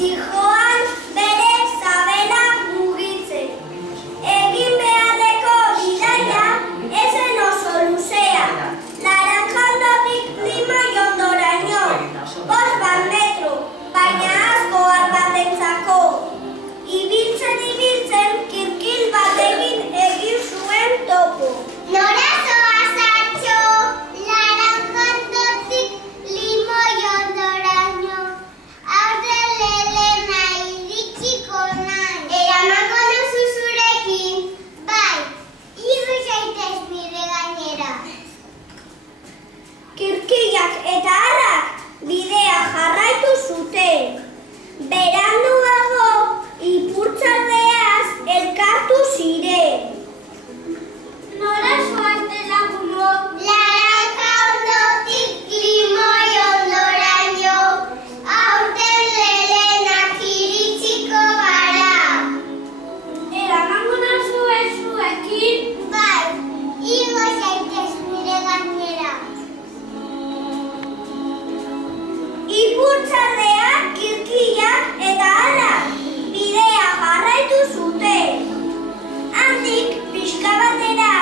zihoan bere sabela mugitzen. Egin beharreko bidaia ezen oso luzea. Laranjandotik Limoiondoraino, 5 metro, baina asko batentzako. Ibiltzen, kirkil batekin egin zuen topo. Nora zoaz atxo, Laranjandotik Limoiondoraino, aurten lelena iritsiko nahi. Eramango duzu zurekin, bai, igo zaitez nire gainera. Kirkilak eta harrak bidea jarraitu zuten. Beranduago Ipurtzardeaz elkartu ziren. Nora zoazte lagunok? Laranjandotik Limoiondoraino, aurten lelenak iritsiko gara. Eramango nazue zuekin? Bai, igo zaitez nire gainera. Ipurtzardeak, kirkilak eta harrak bidea jarraitu zuten. Handik pixka batera,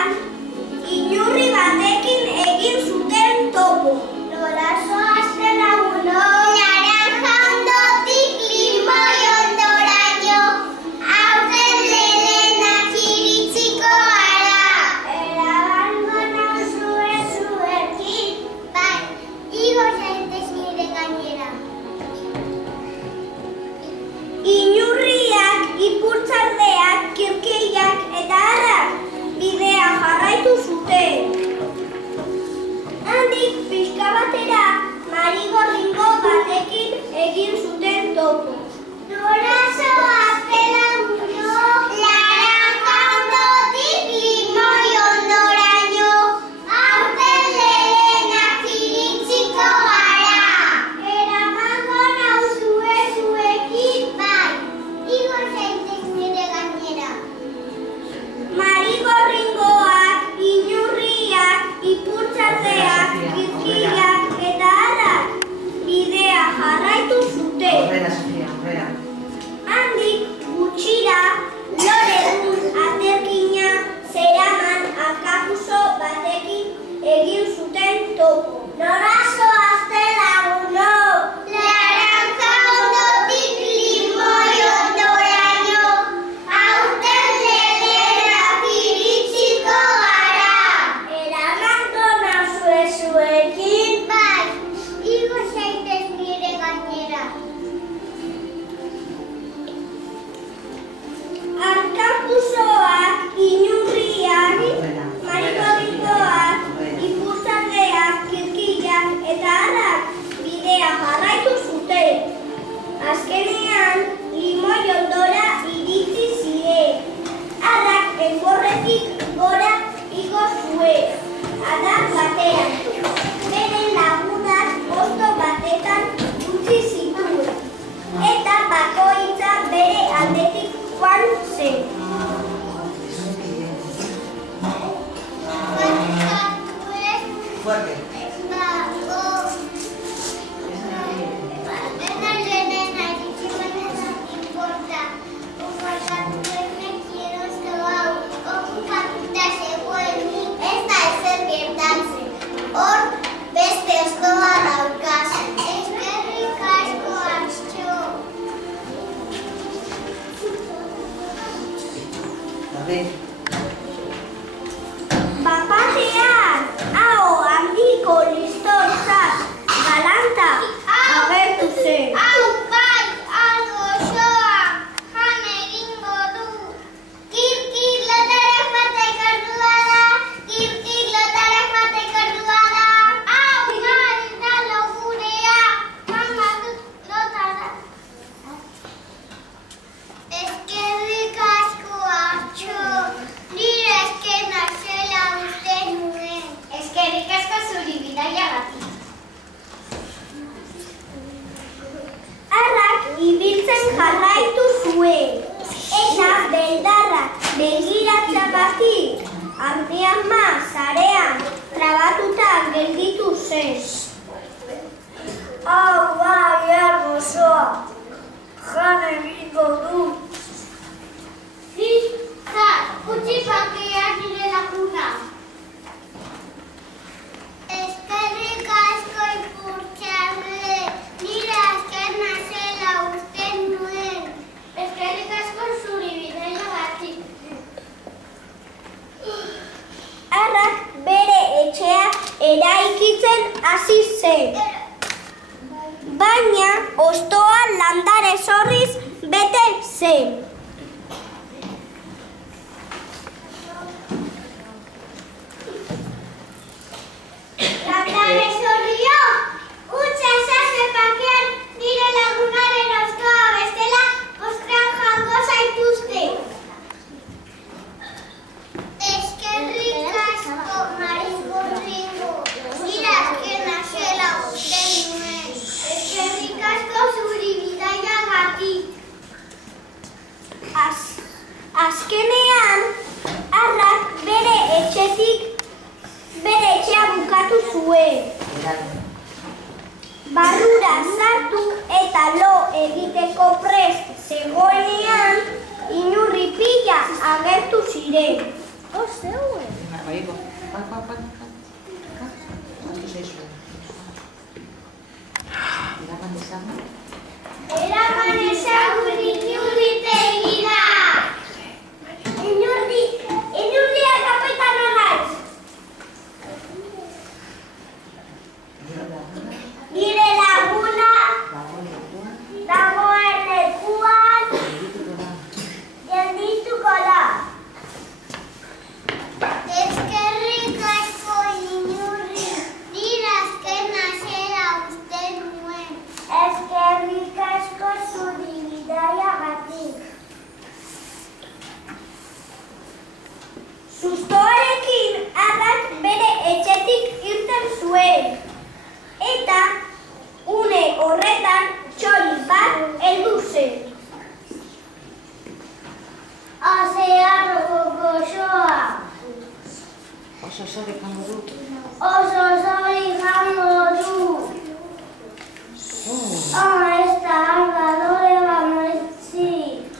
inurri batekin egin zuten topo. Nora zoazte lagunok? Laranjandotik Limoiondoraino, aurten lelenak iritsiko gara. Eramango nazue zuekin? Bai, igo zaitez nire gainera. Inurriak, ipurtzardeak, kirkilak eta harrak bidea jarraitu zuten. Handik pixka batera, marigorringo batekin egin zuten topo. Nora zoazte lagunok? Laranjandotik Limoiondoraino, aurten lelenak iritsiko gara. Eramango nauzue zuekin? Bai, igo zaitez nire gainera. Marigorringoak, inurriak, ipurtzardeak, kirkilak eta harrak bidea jarraitu zuten. Handik gutxira, loredun aterkina zeraman alkapuso batekin egin zuten topo. Nora zoazte lagunok? Laranjandotik Limoiondoraino, aurten lelenak iritsiko gara. Eramango nazue zuekin? Bai, igo zaitez nire gainera. Alkapusoak, inurriak, marigorringoak, ipurtzardeak, kirkilak eta harrak bidea jarraitu zuten. Azkenean, Limoiondora iritsi ziren. Harrak enborretik gora igo zuen, adar batean. Bere lagunak hosto batetan utzi zituen, eta bakoitza bere aldetik joan zen. Fuerte. Hor, beste ostoa daukazu. Eskerrik asko atxo. Bapatean, aho handiko listortzat galanta agertu zen. Hau bai, algozoa, jan egingo du. Kirkik lotara joateko ordua da, kirkik lotara joateko ordua da. Hau bai, da logurea, jan badut lotara. Eskerrik asko atxo, nire eskena zela uste nuen. Eskerrik asko zuri bidaiagatik. Harrak ibiltzen jarraitu zuen, eta beldarrak begiratzapatik handiama sarean trabatuta gelditu zen. Hau bai, ergozoa, egingo du. Utzi pakeak nire laguna. Eskerrik asko Ipurtxarre, nire azkena zela uste nuen. Eskerrik asko zuri bidaiagatik. Arrak bere etxea eraikitzen hasi zen. Baina hostoa landare zorriz bete zen. Landare zorrio, utza ezazu pakean nire lagunaren hostoa bestela postrean jango zaituzte. Eskerrik asko Marigorringo, nire azkena zela uste nuen. Eskerrik asko zuri bidaiagatik. Azkenean, Arrak bere etxea bukatu zuen. Barrura sartu eta lo egiteko prest zegoenean, inurri pila agertu ziren. Eraman ezagun inurritegira. Inurria kapitana naiz. Nire laguna dagoen lekuan geldituko da. Eskerrik asko inurri, nire azkena zela uste nuen. Eskerrik asko zuri bidaiagatik. Sustoarekin Arrak bere etxetik irten zuen. Eta une horretan txori bat heldu zen. Ozeano gozoa. Oso zori jango dut. Oso zori jango du. Ez da algadore bamoitzi.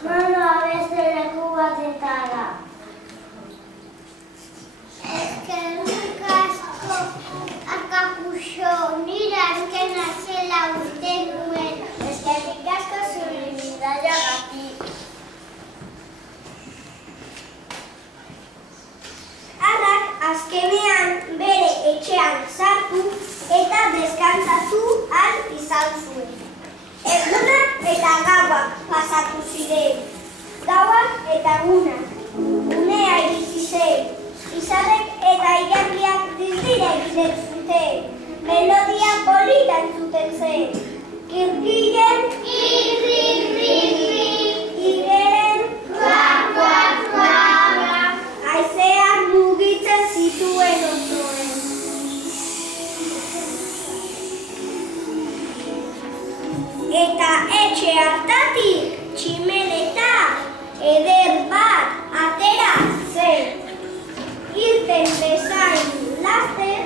Manoa beste leku batetara. Eskerrik asko Akakuxo, nire azkena zela uste nuen. Eskerrik asko zure bidaiagatik. Arrak azkenean bere etxean sartu eta deskantzatu ahal izan zuen. Egunak eta gauak pasatu ziren. Gauak eta egunak. Unea iritsi zen. Izarrek eta ilargiak dildira egiten zuten. Melodia polita entzuten zen. Kirkiren, igeren, haizeak mugitzen zituen ondoen. Eta etxe hartatik tximeleta eder bat atera zen. Irten bezain laster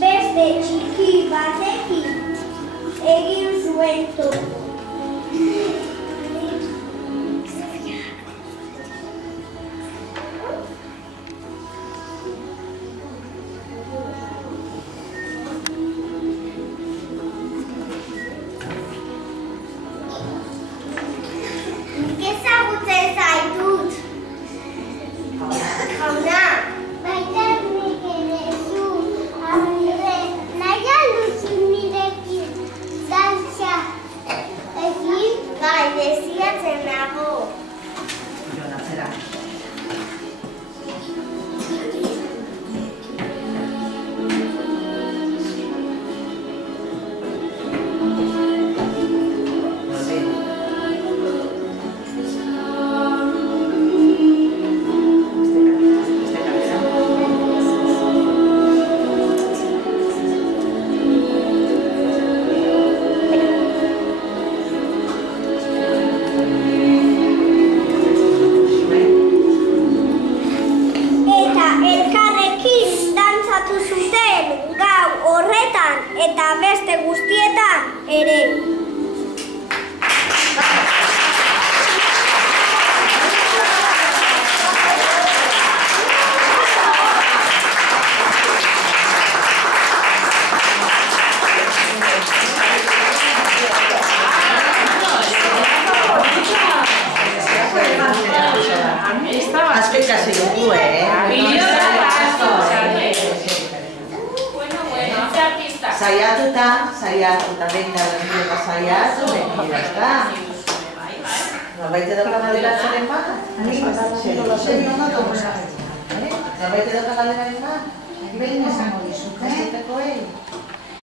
beste txiki batekin egin zuen topo. Ezagutzen zaitut. Jauna. Baita nik ere zu. Amire, nahi alduzu nirekin dantza dugu, Bueno, hace artista. Saiatuta, behinda, saiatu, behinda, norbait edauka galderatzearen bat? Norbait edauka galderaren bat? Behin esango dizut,